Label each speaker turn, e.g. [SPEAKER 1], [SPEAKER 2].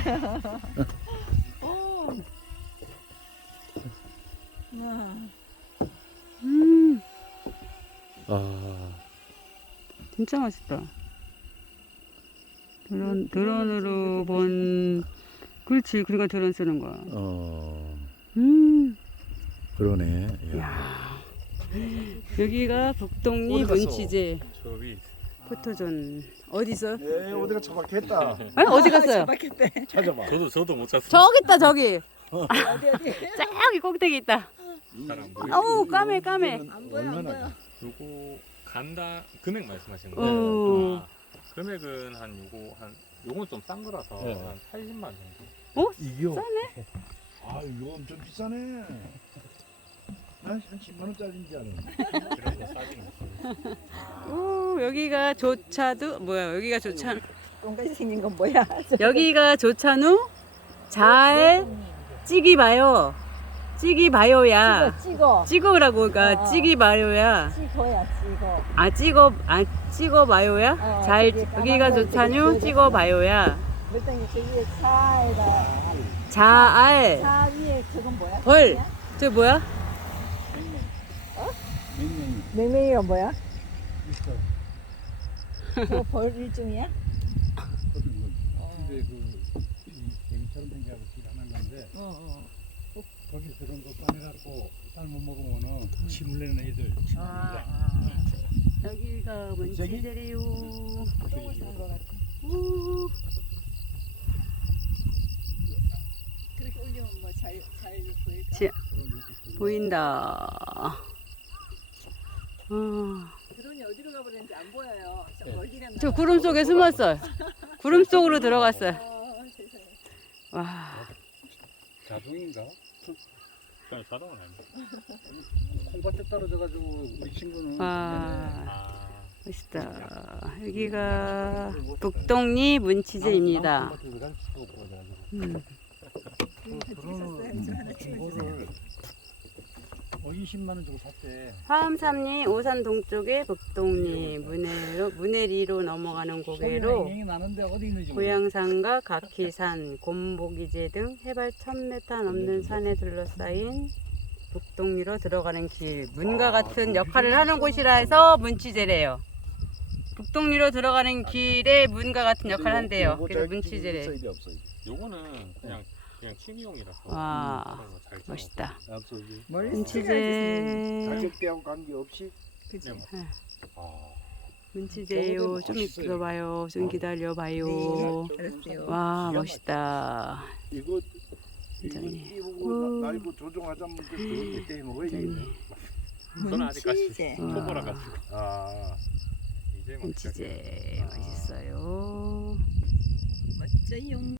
[SPEAKER 1] 아,
[SPEAKER 2] 진짜 맛있다. 드론으로 본, 그렇지. 그러니까 드론 쓰는 거야.
[SPEAKER 1] 그러네. 이야.
[SPEAKER 2] 야. 여기가 북동리
[SPEAKER 3] 어디 갔어?
[SPEAKER 2] 문치제
[SPEAKER 4] 저기
[SPEAKER 2] 포토존. 어디서?
[SPEAKER 3] 예, 어디가 처박혔다.
[SPEAKER 2] 아니, 어디 갔어요?
[SPEAKER 3] 찾아봐.
[SPEAKER 4] 저도 못 찾았어요.
[SPEAKER 2] 저기 있다, 저기.
[SPEAKER 5] 어디?
[SPEAKER 2] 저기 꼭대기 있다.
[SPEAKER 4] 잘안 보여.
[SPEAKER 2] 어우, 까매.
[SPEAKER 5] 안 보여, 안 보여.
[SPEAKER 4] 요거 간다 금액 말씀하시는
[SPEAKER 2] 어.
[SPEAKER 4] 거예요? 아, 금액은 요건 좀 싼 거라서
[SPEAKER 3] 네.
[SPEAKER 4] 한 80만 정도.
[SPEAKER 3] 이겨.
[SPEAKER 2] 싸네.
[SPEAKER 3] 아, 이거 엄청 비싸네. 한 10만 원짜리인 줄 알았네.
[SPEAKER 4] 그런 거 싸긴 있어요.
[SPEAKER 2] 오, 여기가 조차도, 뭐야, 여기가 조찬,
[SPEAKER 5] 똥같이 생긴 건 뭐야?
[SPEAKER 2] 여기가 조찬우 잘 찌기 봐요. 찌기 봐요야.
[SPEAKER 5] 찍어.
[SPEAKER 2] 찍어라고, 그러니까 찌기 봐요야.
[SPEAKER 5] 찍어야 찍어.
[SPEAKER 2] 찍어 봐요야?
[SPEAKER 5] 어,
[SPEAKER 2] 잘,
[SPEAKER 5] 저기
[SPEAKER 2] 여기가
[SPEAKER 5] 까만
[SPEAKER 2] 조찬우
[SPEAKER 5] 거
[SPEAKER 2] 찍어 봐요야.
[SPEAKER 5] 물탱이 저기에 차에다
[SPEAKER 2] 잘,
[SPEAKER 5] 차 위에 저건 뭐야?
[SPEAKER 2] 벌. 저 뭐야?
[SPEAKER 5] 맹맹이가 뭐야?
[SPEAKER 3] 있어.
[SPEAKER 5] 저 벌 일종이야?
[SPEAKER 3] 근데 개미처럼 생겨서 길 하는 건데 거기 그런 거 꺼내갖고 삶아 먹으면은 침을 내는 애들.
[SPEAKER 2] 여기가 문치제래요.
[SPEAKER 5] 똥을 싼거 같아.
[SPEAKER 2] 우.
[SPEAKER 5] 그렇게 올리면 뭐 잘 보일까?
[SPEAKER 2] 지- 보인다.
[SPEAKER 5] 드론이 어디로 가버렸는지 안 보여요. 저 멀리는
[SPEAKER 2] 저 구름 속에 숨었어요. 구름 속으로 들어갔어요.
[SPEAKER 5] 세상에.
[SPEAKER 2] 와,
[SPEAKER 3] 자동인가?
[SPEAKER 4] 그냥 자동은 아니에요.
[SPEAKER 3] 콩밭에 떨어져가지고 우리 친구는
[SPEAKER 2] 와,
[SPEAKER 4] 아,
[SPEAKER 2] 멋있다. 여기가 북동리 문치제입니다.
[SPEAKER 3] 중고를 20만 원 주고 샀대.
[SPEAKER 2] 화엄삼리 오산 동쪽의 북동리 문해리로 넘어가는 고개로
[SPEAKER 3] 소리 나는데 어디 있는지
[SPEAKER 2] 고양산과 각희산, 곰보기제 등 해발 1000m 넘는 산에 둘러싸인 북동리로 들어가는 길, 문과 같은 역할을 하는 곳이라 해서 문치제래요. 북동리로 들어가는 길에 문과 같은 역할을 한대요. 그래서 문치제래.
[SPEAKER 4] 요거는 그냥 취미용이라서.
[SPEAKER 2] 와,
[SPEAKER 4] 그런 거잘
[SPEAKER 2] 멋있다.
[SPEAKER 5] 문치제.
[SPEAKER 2] 문치제,
[SPEAKER 3] 가격대하고 관계없이
[SPEAKER 5] 그치.
[SPEAKER 2] 문치제요. 좀 있어봐요. 좀 기다려봐요.
[SPEAKER 5] 알았어요.
[SPEAKER 2] 와, 멋있다.
[SPEAKER 3] 이거
[SPEAKER 2] 완전히.
[SPEAKER 3] 띄우고 날고 조종하자면 그거 때 먹어야지.
[SPEAKER 2] 완전히.
[SPEAKER 4] 저는 아직까지
[SPEAKER 5] 문치제.
[SPEAKER 4] 초보라 가지고.
[SPEAKER 3] 아,
[SPEAKER 4] 이제 막
[SPEAKER 2] 문치제 멋있어요.
[SPEAKER 5] 멋져요.